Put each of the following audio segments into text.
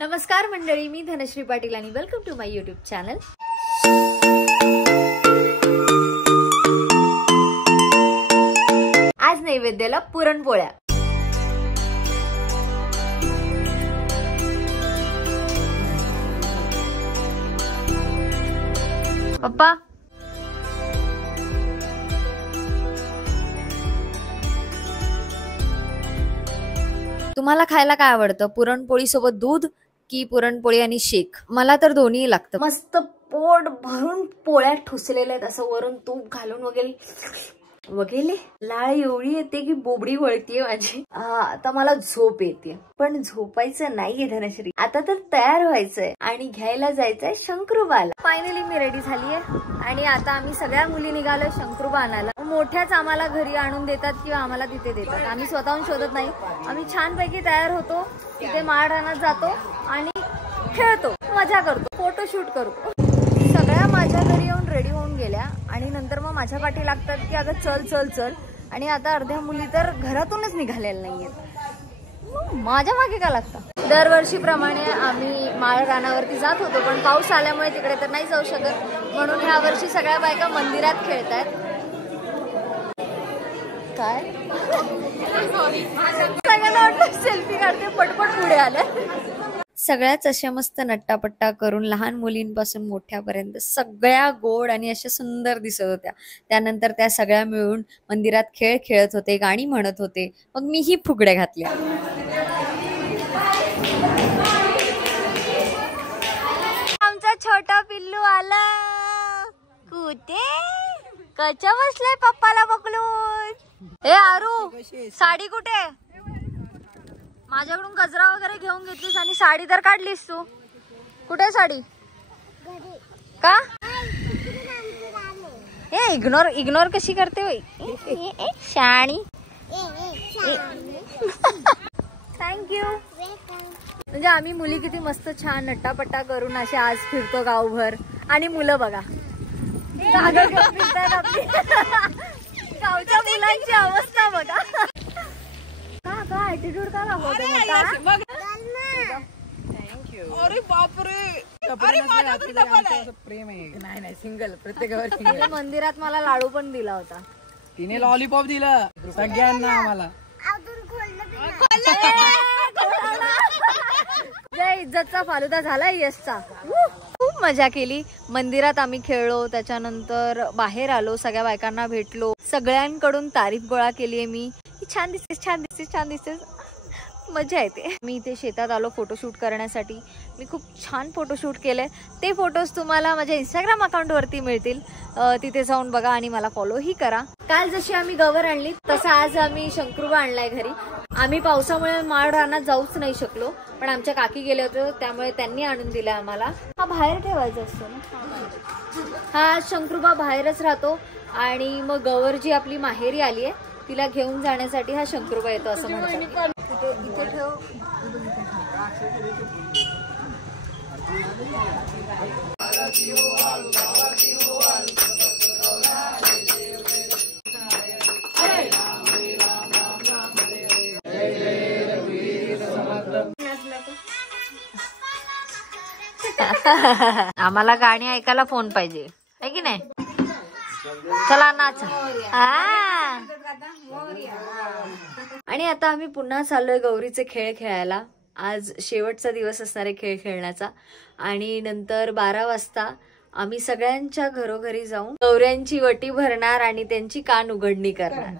नमस्कार मंडळी, मी धनश्री पाटील आणि welcome to my YouTube channel. आज नैवेद्याला पुरणपोळ्या। पप्पा तुम्हाला खायला काय आवडतं? पुरणपोळी सोबत दूध की पुरणपोळी आणि शेक? मला तर दोन्ही लागतं। मस्त पोट भरून पोळ्या ठुसलेल्या आहेत, असं वरून तूप घालून वगैरे लाळ एवढी येते की बोबडी वळतीये माझी। आता मला झोप येते, पण झोपायचं नाहीये धनश्री, आता तर तयार व्हायचंय आणि घ्यायला जायचंय शंकरूबाला। फायनली मी रेडी झालीये आणि आता आम्ही सगळ्या मुली निघालो शंकरूबा आणायला। मोठ्याच आम्हाला घरी आणून देतात किंवा आम्हाला तिथे देतात, आम्ही स्वतःहून शोधत नाही। आम्ही छानपैकी तयार होतो, तिथे माळ रानात जातो आणि खेळतो, मजा करतो, फोटोशूट करतो। सगळ्या माझ्या घरी येऊन रेडी होऊन गेल्या आणि नंतर मग माझ्या पाठी लागतात की अगं चल चल चल, आणि आता अर्ध्या मुली तर घरातूनच निघालेल्या नाहीयेत, माझ्या मागे का लागतात? दरवर्षीप्रमाणे आम्ही माळ रानावरती जात होतो, पण पाऊस आल्यामुळे तिकडे तर नाही जाऊ शकत, म्हणून ह्या वर्षी सगळ्या बायका मंदिरात खेळतायत। काय सगळ्यांना वाटलं सेल्फी काढते, पटपट पुढे आले। सगळ्याच अशा मस्त नट्टापट्टा करून लहान मुलींपासून मोठ्यापर्यंत सगळ्या गोड आणि अशा सुंदर दिसत होत्या। त्यानंतर त्या सगळ्या मिळून मंदिरात खेळ खेळत होते, गाणी म्हणत होते, मग मीही फुगड्या घातल्या। आमचा छोटा पिल्लू आला, कुठे कच्चा बसलाय पप्पाला पकडून। ए आरू, साडी कुठे? माझ्याकडून गजरा वगैरे घेऊन घेतलीस आणि साडी तर काढलीस तू, कुठे साडी? का हे इग्नोर कशी करते बाई शाणी? थँक्यू। म्हणजे आम्ही मुली किती मस्त छान नट्टापट्टा करून असे आज फिरतो गावभर, आणि मुलं बघा फिरतात आपली। गावच्या मुलांची अवस्था बघा, का ऍटिट्यूड का दाखवतो? अरे बापरे, प्रेम आहे। नाही सिंगल, प्रत्येकावर। मंदिरात मला लाडू पण दिला होता, तिने लॉलीपॉप दिलं सगळ्यांना, आम्हाला जय इज्जतचा फालुदा झाला यशचा। खूप मजा केली, मंदिरात आम्ही खेळलो, त्याच्यानंतर बाहेर आलो, सगळ्या बायकांना भेटलो, सगळ्यांकडून तारीफ गोळा केली मी, छान दिसतेस छान दिसतेस छान दिसतेस, मजा येते। मी इथे शेतात आलो फोटोशूट करण्यासाठी, मी खूप छान फोटोशूट केले, ते फोटोज तुम्हाला माझ्या इंस्टाग्राम अकाउंटवरती मिळतील, तिथे जाऊन बघा आणि मला फॉलोही करा। काल जशी आम्ही गवर आणली तसं आज आम्ही शंकरूबा आणलाय घरी। आम्ही पावसामुळे माळ रानात जाऊच नाही शकलो, पण आमच्या काकी गेले होते त्यामुळे त्यांनी आणून दिलाय आम्हाला। हा बाहेर ठेवायचा असतो ना, हा शंकरूबा बाहेरच राहतो, आणि मग गवर जी आपली माहेरी आली आहे तिला घेऊन जाण्यासाठी हा शंकरूबा येतो असं म्हणतात। इथे ठेव। आम्हाला गाणी ऐकायला फोन पाहिजे आहे की नाही? चला नाच। आणि आता आम्ही पुन्हा चाललोय गौरीचे खेळ खेळायला। आज शेवटचा दिवस असणार आहे खेळ खेळण्याचा, आणि नंतर 12 वाजता आम्ही सगळ्यांच्या घरोघरी जाऊन गौऱ्यांची वटी भरणार आणि त्यांची कान उघडणी करणार।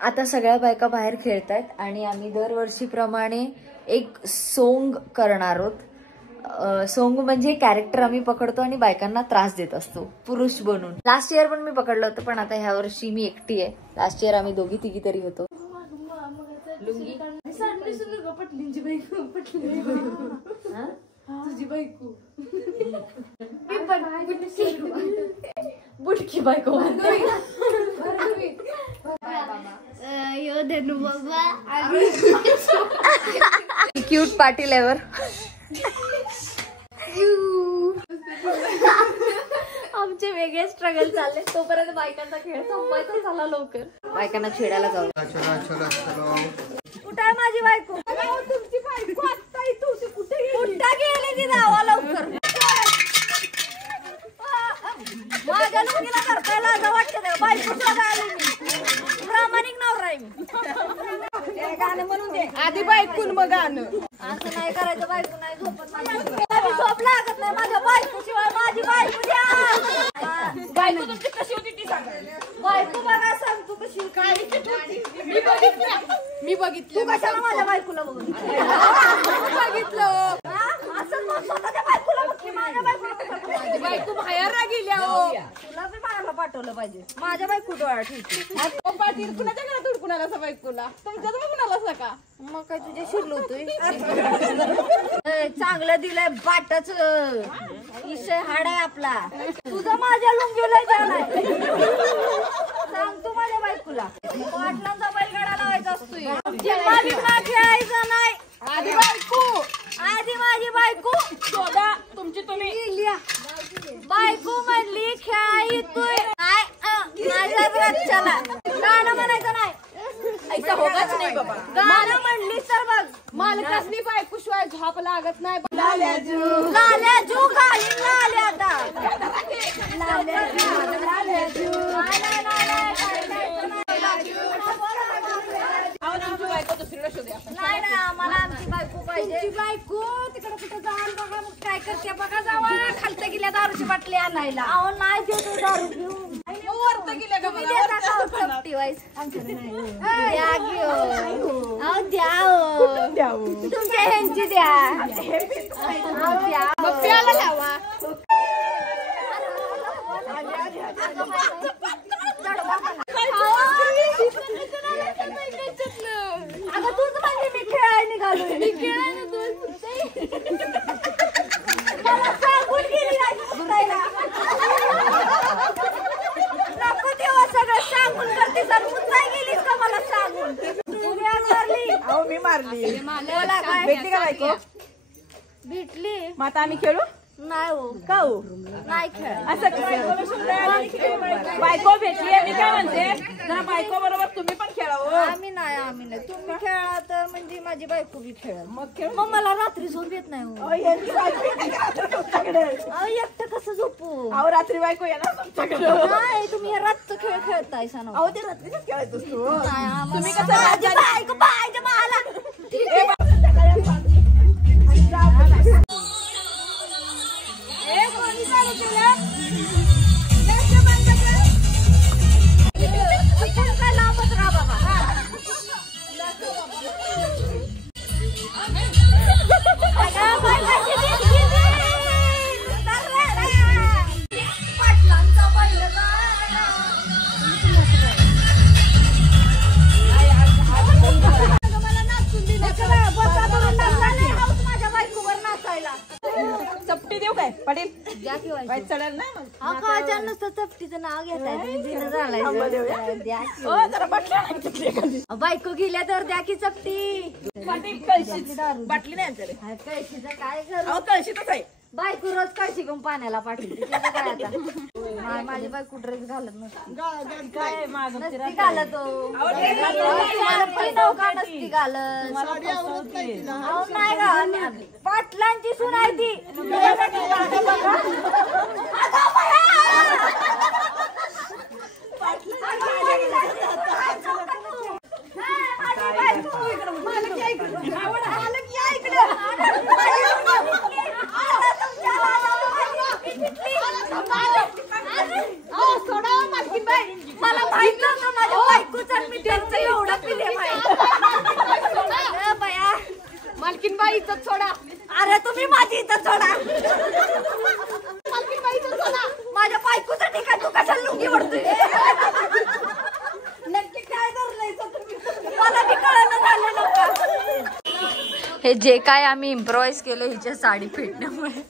आता सगळ्या बायका बाहेर खेळतायत आणि आम्ही दरवर्षीप्रमाणे एक सोंग करणार आहोत। सोंग म्हणजे कॅरेक्टर आम्ही पकडतो आणि बायकांना त्रास देत असतो पुरुष बनून। लास्ट इयर पण मी पकडलं होतं, पण आता ह्या वर्षी मी एकटी आहे। लास्ट इयर आम्ही दोघी तिघी तरी होतो। बुटकी बायको क्यूट पार्टी लेवर। आमचे वेगळे स्ट्रगल चालले, तोपर्यंत बायकांचा खेळ संपायचा झाला लवकर। बायकांना छेडायला जाऊ। कुठं आहे माझी बायको? तुमची बायको आता इथं कुठे गेली ती जावा लवकर. माझ्या लुंगीला करतायला असं वाटतं नाही. बायको शोधा आली मी. प्रामाणिक नवरा आहे मी. गाणं म्हणून दे आधी बायकून मग गाणं. असं नाही करायचं. बायको नाही झोपत माझी. झोप लागत नाही माझ्या बायको शिवाय. माझी बायको द्या. बायको तुमची कशी होती ती सांगा. बायको बघा सांग तू कशी काय. मी बघितलं. तू कशाला माझ्या बायकोला बघितलं? असं मग स्वतःच्या बायकोला बघ. माझ्या बायकोला बायको बाहेर गेल्या हो. तुला बी बाहेरला पाठवलं पाहिजे. माझ्या बायको डोळा ठेवते. पाटील कुणाच्या घरात उडकुणाला असा बायकोला तुमच्यात कुणाला असा का. मग काय तुझे शिरलो होतोय. चांगलं दिलंय बाटच. विषय हाड आहे आपला. तुझं माझ्या लुंगीला झालाय. सांग तू माझ्या बायकोला. पाटलांचा बैलगाडा लावायचा असतोय. खेळायचा नाही. आधी बायको. आधी माझी बायको शोधा तुमची तुम्ही. बायको म्हणली खेळा येतोय. गाणं म्हणायचं नाही. ऐसा होगाच नाही बाबा. गाणं म्हणली तर बघ. मालकासनी बायको शिवाय झोप लागत नाही. लाल्या जू घाली लाल्या आता. लाल्या जू. बायको दुसरीकडे शोधूया. नाही नाही आम्हाला आमची बायको पाहिजे. बायको तिकडे कुठे जाल बघा. मग काय करते बघा. जावा खालतं गेल्या दारूची बाटली आणायला. अहो नाही देतो दारू घेऊन. वरत गेल्या का मला. द्या तुमच्या ह्यांची द्या. मग प्यायला लावा. अगं तूच म्हणजे मी खेळायला निघालो. मला सांगून गेली नाही. नको तेव्हा सगळं सांगून करते. सर मुद्दाय गेलीस का मला सांगून. तू मारली. अहो मी मारली. मला काय भेटली का बायको. भेटली. मग आता आम्ही खेळू. नाही हो. का हो नाही खेळ. असं बायको भेटली. मी काय म्हणते जरा बायको बरोबर तुम्ही पण खेळा हो. आम्ही नाही. तुम्ही खेळा तर म्हणजे माझी बायको बी खेळ. मग मला रात्री झोप येत नाही हो. एकटं कसं झोपू. अहो रात्री बायको येणार तुमच्याकडे. नाही तुम्ही हे रातचं खेळ खेळताय ना. अहो ते रात्रीच खेळायचं असतो. तुम्ही कसं बायको पाहिजे मला. काय लांबच राहा बाबा. पाटलांचा मला नाचून दिलं. माझ्या बायकोवर नाचायला. चपटी देऊ काय पाटील. द्या किंवा बाई चढेल नाही मग. काय नुसतं चपटीचं नाव घेताय. जरा बाटली. बायको गेल्या तर द्या की चपटी. पाटील कळशीच बाटली नाही आमच्याकडे. कळशीचं काय करू. अहो कळशीतच आहे. बायको रोज कळशी घेऊन पाण्याला पाठवते. काय आता माझी बायको ड्रेस घालत नसते. काय माझं नसती घालत हो. तुम्हाला पण नौका नसती घालत. अहो नाही घालत. पाटलांची सून आहे ती. मला माहित नव्हतं माझ्या बायकोचा मी त्यांचं एवढं पिले बया. मालकीन बाई इज्जत सोडा. अरे तुम्ही माझी इज्जत सोडा. मालकीन बाई इज्जत सोडा. माझ्या बायकोचं ठिकाण तू कशाला लुंगी ओढतोय. नक्की काय धरलंय मला बी कळलं झालं नव्हतं. हे जे काय आम्ही इम्प्रोवाइज केलं हिच्या साडी फेटण्यामुळे.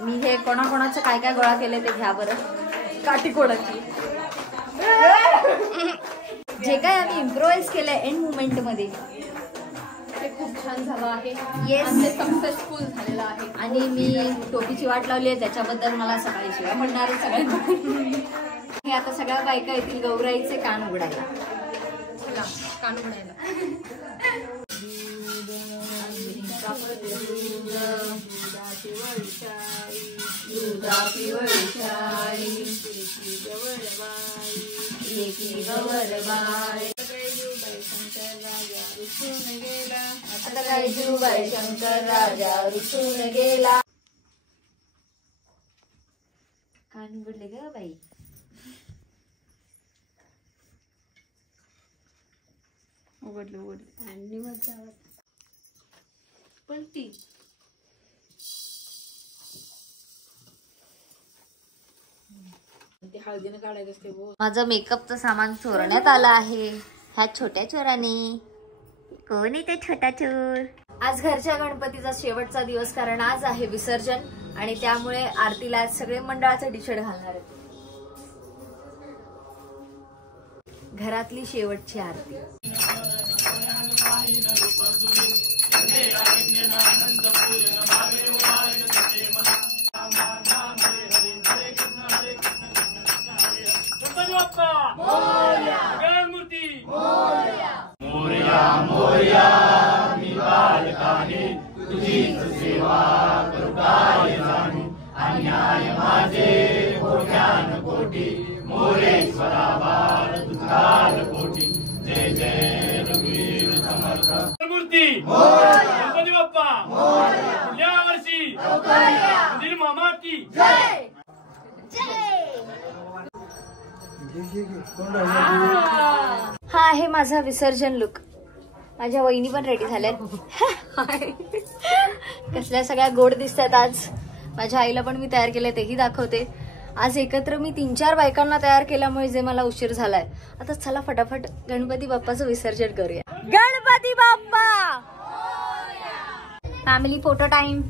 मी हे कोणाकोणाचं काय काय गोळा केले ते घ्या बरं. काठी कोणाची. जे काय आम्ही इम्प्रोवाइज केलंय एंड मुवमेंट मध्ये ते खूप छान झालं आहे. येस सक्सेसफुल झालेलं आहे. आणि मी टोपीची वाट लावली आहे त्याच्याबद्दल मला सकाळी शिवाय म्हणणार आहे सगळ्यांना. हे आता सगळ्या बायका येतील गौराईचे कान उघडायला. कान उघडायला. दुधाची वळशाई लेकी गवरबाई आता काय जीवबाई शंकर राजा रुसून गेला. काय निवडले ग बाई? उघडले आणि मजा पण ती हळदीने काढायचं असते. माझं मेकअपचं सामान चोरण्यात आलं आहे ह्या छोट्या चोराने. कोण आहे ते छोटा चोर? आज घरच्या गणपतीचा शेवटचा दिवस, कारण आज आहे विसर्जन आणि त्यामुळे आरतीला आज सगळे मंडळाचे टी शर्ट घालणार आहेत. घरातली शेवटची आरती. तुझीच सेवा करुताय जाणी अन्याय माझे कोट्यान कोटी मोरेश्वरा बाळ तुझाल कोटी. जय जय रघुवीर समर्थ मूर्ती गणपती बाप्पा पुढल्या वर्षी सुधीर मामा की जय. हा आहे माझा विसर्जन लुक. माझ्या वहिनी पण रेडी झाल्यात. कसल्या सगळ्या गोड दिसतात आज. माझ्या आईला पण मी तयार केलंय तेही दाखवते. आज एकत्र मी 3-4 बायकांना तयार केल्यामुळे जे मला उशीर झालाय. आता चला फटाफट गणपती बाप्पाचं विसर्जन करूया. Ganpati Bappa family photo time.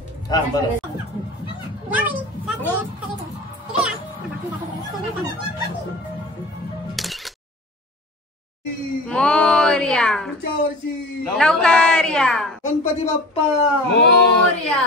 Morya लवकर या गणपती बाप्पा मोरया.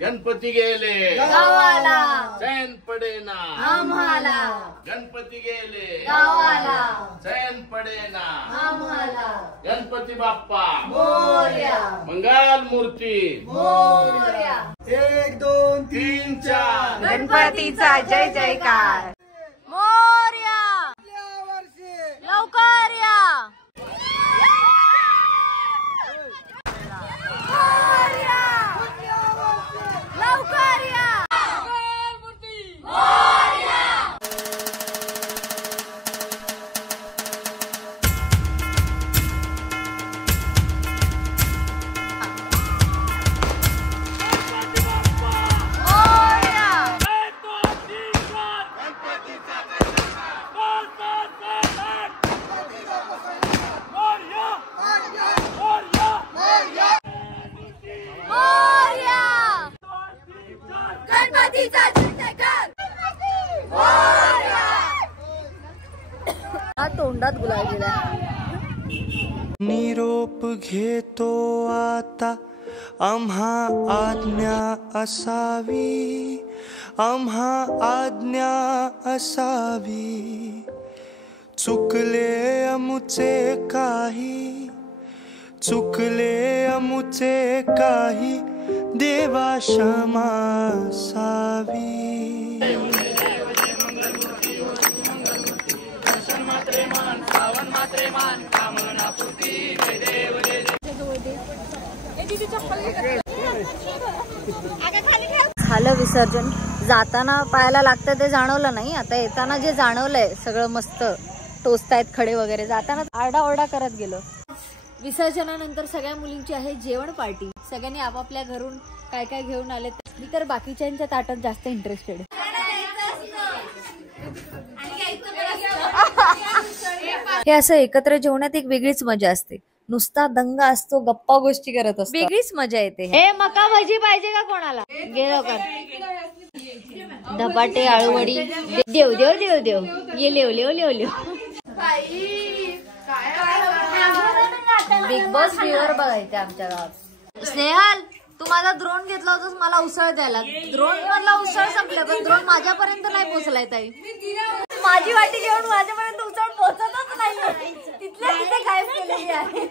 गणपती गेले गावाला चैन पडेना आम्हाला. गणपती गेले गावाला चैन पडेना आम्हाला. गणपती बाप्पा मोरया मंगल मूर्ती मोरया. 1 2 3 4 गणपतीचा जय जयकार. मोरया लवकर या. मोरया लवकर या. तोंडात गुलाल गेला. निरोप घेतो आता आम्हा आज्ञा असावी. आम्हा आज्ञा असावी. चुकले अमुचे काही. चुकले अमुचे काही. देवा क्षमा असावी. झालं विसर्जन. जाताना पायाला लागतं ते जाणवलं नाही. आता येताना जे जाणवलंय सगळं मस्त टोचतायत खडे वगैरे. जाताना आरडाओरडा करत गेलो. विसर्जनानंतर सगळ्या मुलींची आहे जेवण पार्टी. सगळ्यांनी आपापल्या घरून काय काय घेऊन आले. मी तर बाकीच्यांच्या ताटात जास्त इंटरेस्टेड. हे असं एकत्र जेवणात एक वेगळीच मजा असते. नुसता दंगा असतो, गप्पा गोष्टी करत असतो, वेगळीच मजा येते. हे मका भजी पाहिजे का कोणाला? घे लवकर. धपाटे आळूवडी देव देव देव देव. ये लेव लेव लेव लेव. बिग बॉस व्ह्यूअर बघायचे आमच्या गावात. स्नेहल तू माझा द्रोण घेतला होतास मला उसळ द्यायला. द्रोण मधला उसळ संपलं पण द्रोण माझ्यापर्यंत नाही पोहोचलाय ताई. माझी वाटी घेऊन माझ्यापर्यंत उसळ पोहोचतच नाही. तिथल्या तिथे गायब केलेली आहे.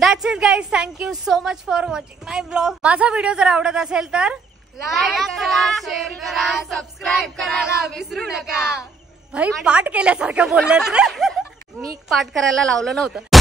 That's it guys. Thank you so much for watching my blog. माझा व्हिडिओ जर आवडत असेल तर लाईक करा, शेअर करा, सबस्क्राईब करायला विसरू नका. भाई पाठ केल्यासारखं बोलल्यात रे. मी पाठ करायला लावलं नव्हतं.